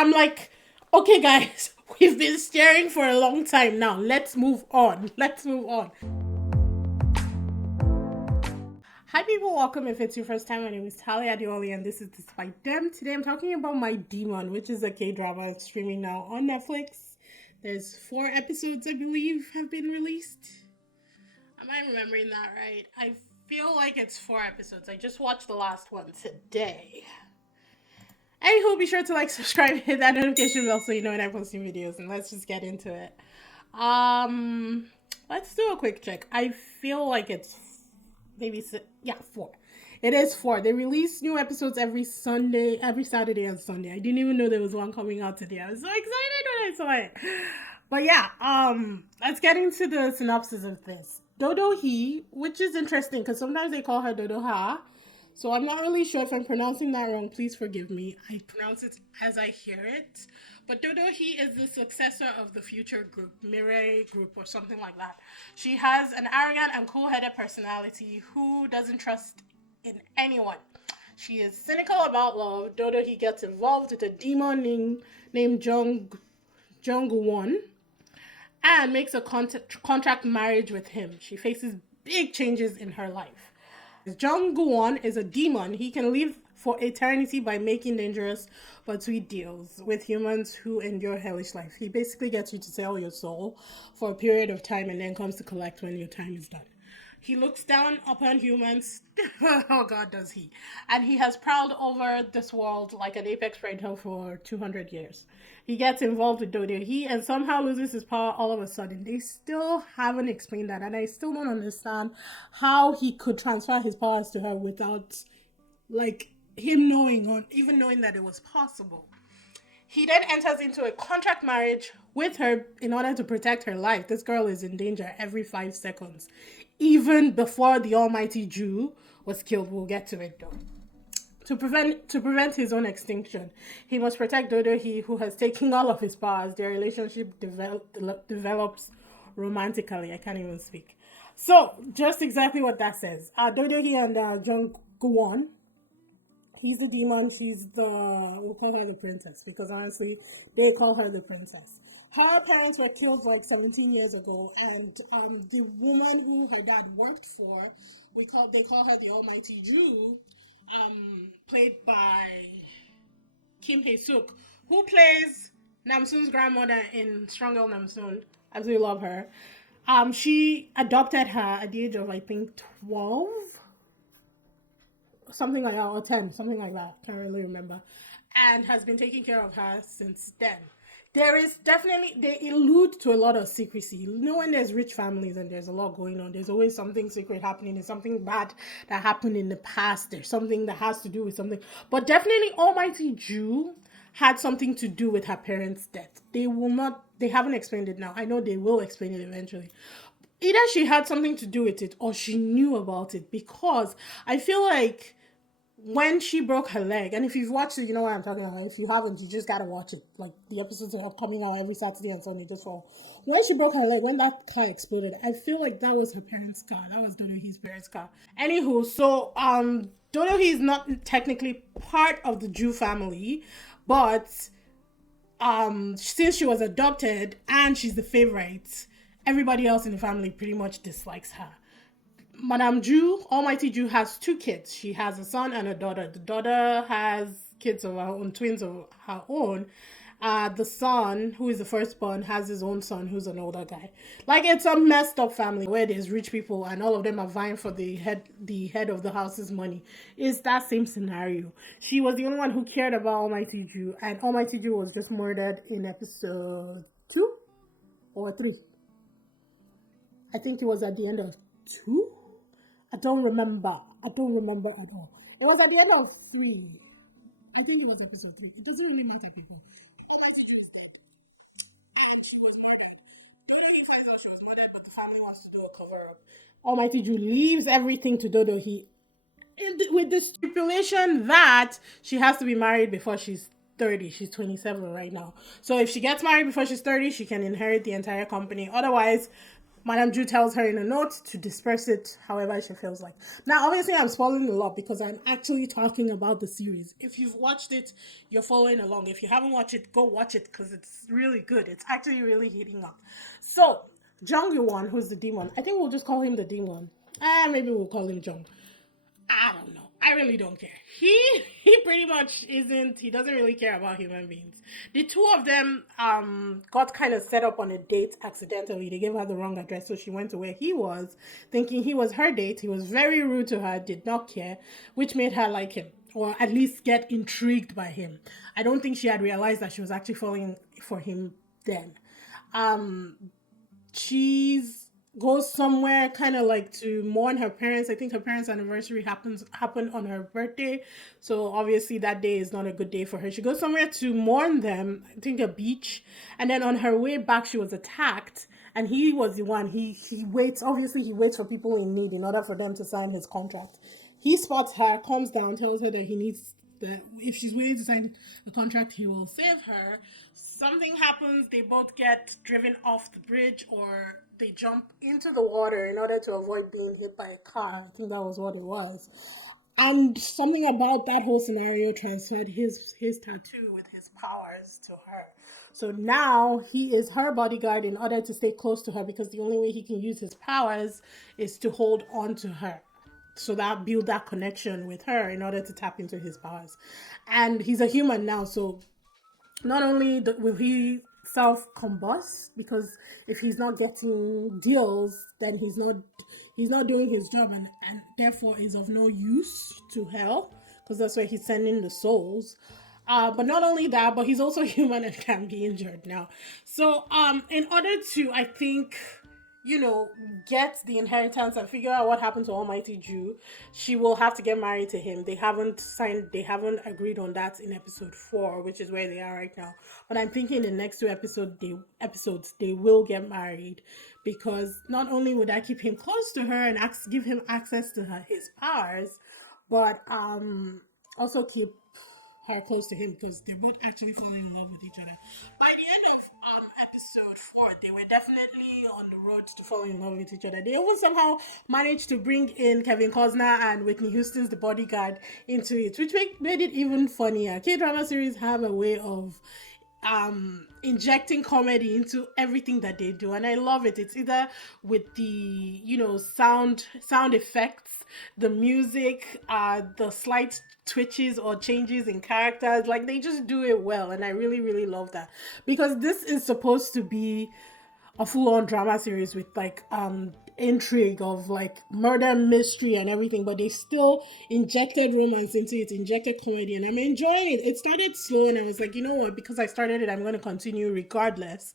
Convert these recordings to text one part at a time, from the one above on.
I'm like, okay, guys, we've been staring for a long time now. Let's move on. Let's move on. Hi, people. Welcome. If it's your first time, my name is Tali Adioli, and this is DISBYDEM. Today, I'm talking about My Demon, which is a K-drama streaming now on Netflix. There's 4 episodes, I believe, have been released. Am I remembering that right? I feel like it's 4 episodes. I just watched the last one today. Anywho, be sure to like, subscribe, hit that notification bell so you know when I post new videos, and let's just get into it. Let's do a quick check. I feel like it's maybe 4. It is 4. They release new episodes every Saturday and Sunday. I didn't even know there was one coming out today. I was so excited when I saw it. But yeah, let's get into the synopsis of this. Dodo He, which is interesting because sometimes they call her Dodo Ha. So I'm not really sure if I'm pronouncing that wrong. Please forgive me. I pronounce it as I hear it. But Dodo He is the successor of the future group, Mirai group or something like that. She has an arrogant and cool-headed personality who doesn't trust in anyone. She is cynical about love. Dodo He gets involved with a demon named Jung-Won and makes a contract marriage with him. She faces big changes in her life. Jung-Won is a demon. He can live for eternity by making dangerous but sweet deals with humans who endure hellish life. He basically gets you to sell your soul for a period of time and then comes to collect when your time is done. He looks down upon humans. Oh God, does he. And he has prowled over this world like an apex predator for 200 years. He gets involved with Dodo He and somehow loses his power all of a sudden. They still haven't explained that, and I still don't understand how he could transfer his powers to her without like him knowing or even knowing that it was possible. He then enters into a contract marriage with her in order to protect her life. This girl is in danger every 5 seconds. Even before the almighty Jew was killed. We'll get to it though. To prevent his own extinction, he must protect Dodo He, who has taken all of his powers. Their relationship develops romantically. I can't even speak. So, just exactly what that says. Dodo He and Jung-Won. He's the demon, we'll call her the princess, because honestly, they call her the princess. Her parents were killed like 17 years ago, and the woman who her dad worked for, they call her the Almighty Jew, played by Kim Hae-suk, who plays Namsoon's grandmother in Strong Girl Namsoon. Absolutely love her. She adopted her at the age of, I think, 12? Something like that, or 10, something like that. Can't really remember. And has been taking care of her since then. There is definitely, they allude to a lot of secrecy. You know, when there's rich families and there's a lot going on, there's always something secret happening. There's something bad that happened in the past. There's something that has to do with something. But definitely Almighty Jew had something to do with her parents' death. They haven't explained it now. I know they will explain it eventually. Either she had something to do with it or she knew about it, because I feel like when she broke her leg, and if you've watched it, you know what I'm talking about. If you haven't, you just gotta watch it. Like, the episodes are coming out every Saturday and Sunday, just for when she broke her leg, when that car exploded, I feel like that was her parents' car. That was Dodo He's parents' car. Anywho, so Dodo He is not technically part of the Jew family, but since she was adopted and she's the favorite, everybody else in the family pretty much dislikes her. Madame Jew, Almighty Jew, has 2 kids. She has a son and a daughter. The daughter has kids of her own, twins of her own. The son, who is the firstborn, has his own son, who's an older guy. Like, it's a messed up family where there's rich people and all of them are vying for the head of the house's money. It's that same scenario. She was the only one who cared about Almighty Jew, and Almighty Jew was just murdered in episode 2 or 3. I think it was at the end of 2. I don't remember at all. It was at the end of 3. I think it was episode 3. It doesn't really matter, people. Almighty Jew was dead. And she was murdered. Dodo He finds out she was murdered, but the family wants to do a cover-up. Almighty Jew leaves everything to Dodo He, with the stipulation that she has to be married before she's 30. She's 27 right now. So if she gets married before she's 30, she can inherit the entire company. Otherwise, Madame Ju tells her in a note to disperse it however she feels like. Now, obviously, I'm spoiling a lot because I'm actually talking about the series. If you've watched it, you're following along. If you haven't watched it, go watch it because it's really good. It's actually really heating up. So, Jung-won, who's the demon, I think we'll just call him the demon. Maybe we'll call him Jung. I don't know. I really don't care. He pretty much isn't. He doesn't really care about human beings. The two of them got kind of set up on a date accidentally. They gave her the wrong address, so she went to where he was, thinking he was her date. He was very rude to her, did not care, which made her like him, or at least get intrigued by him. I don't think she had realized that she was actually falling for him then. She's goes somewhere kind of like to mourn her parents. I think her parents' anniversary happened on her birthday. So obviously that day is not a good day for her. She goes somewhere to mourn them, I think a beach. And then on her way back she was attacked. And he was the one. He waits, obviously he waits for people in need in order for them to sign his contract. He spots her, comes down, tells her that he needs that if she's willing to sign the contract, he will save her. Something happens, they both get driven off the bridge or they jump into the water in order to avoid being hit by a car. I think that was what it was. And something about that whole scenario transferred his tattoo with his powers to her. So now he is her bodyguard in order to stay close to her because the only way he can use his powers is to hold on to her, so that build that connection with her in order to tap into his powers. And he's a human now, so not only will he self-combust, because if he's not getting deals, then he's not doing his job, and therefore is of no use to hell, because that's where he's sending the souls. But not only that, but he's also human and can be injured now. So in order to, I think, get the inheritance and figure out what happened to Almighty Jew, she will have to get married to him. They haven't agreed on that in episode 4, which is where they are right now. But I'm thinking the next two episodes they will get married, because not only would I keep him close to her and give him access to his powers, but also keep her close to him, because they're both actually falling in love with each other. By the end of episode 4, they were definitely on the road to falling in love with each other. They even somehow managed to bring in Kevin Costner and Whitney Houston's The Bodyguard into it, which made it even funnier. K-drama series have a way of injecting comedy into everything that they do, and I love it. It's either with the sound effects, the music, the slight twitches or changes in characters. Like, they just do it well, and I really, really love that, because this is supposed to be a full-on drama series with like intrigue of like murder mystery and everything, but they still injected romance into it, injected comedy, and I'm enjoying it. It started slow and I was like, you know what, because I started it, I'm going to continue regardless.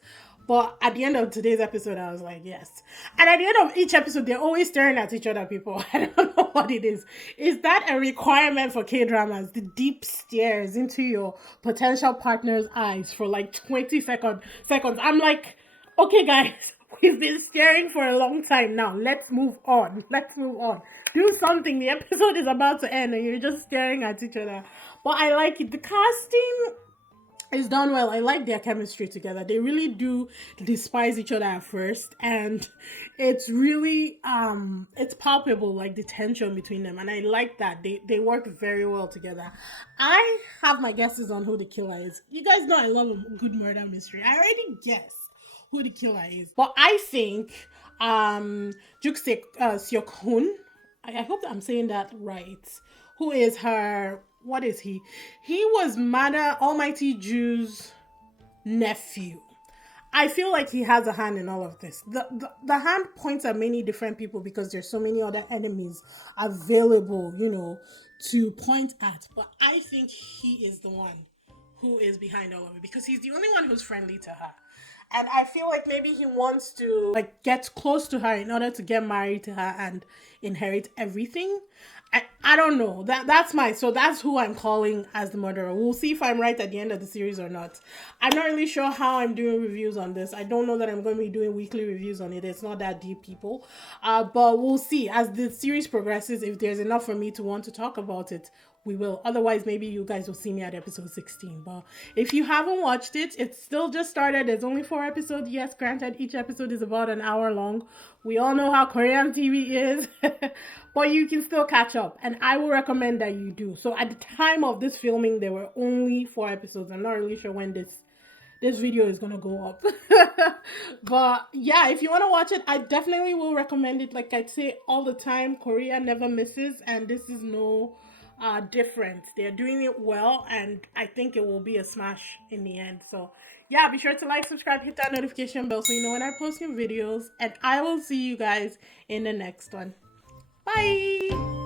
But at the end of today's episode, I was like, yes. And at the end of each episode, they're always staring at each other, people. I don't know what it is. Is that a requirement for K-dramas? The deep stares into your potential partner's eyes for like 20 seconds. I'm like, okay, guys, we've been staring for a long time now. Let's move on. Do something. The episode is about to end and you're just staring at each other. But I like it. The casting is done well. I like their chemistry together. They really do despise each other at first, and it's really it's palpable, like the tension between them, and I like that they work very well together. I have my guesses on who the killer is. You guys know I love a good murder mystery. I already guessed who the killer is, but I think Juk Seok Hoon, I hope that I'm saying that right, who is her, what is he? He was Mother Almighty Jew's nephew. I feel like he has a hand in all of this. The hand points at many different people because there's so many other enemies available, to point at. But I think he is the one who is behind all of it, because he's the only one who's friendly to her. And I feel like maybe he wants to like get close to her in order to get married to her and inherit everything. I don't know. So that's who I'm calling as the murderer. We'll see if I'm right at the end of the series or not. I'm not really sure how I'm doing reviews on this. I don't know that I'm going to be doing weekly reviews on it. It's not that deep, people. But we'll see as the series progresses if there's enough for me to want to talk about it we will. Otherwise, maybe you guys will see me at episode 16. But if you haven't watched it, it's still just started. There's only 4 episodes. Yes, granted, each episode is about an hour long. We all know how Korean TV is. But you can still catch up. And I will recommend that you do. So at the time of this filming, there were only 4 episodes. I'm not really sure when this video is gonna go up. But yeah, if you want to watch it, I definitely will recommend it. Like I say all the time, Korea never misses, and this is no different. They're doing it well, and I think it will be a smash in the end. So yeah, be sure to like, subscribe, hit that notification bell so you know when I post new videos, and I will see you guys in the next one. Bye.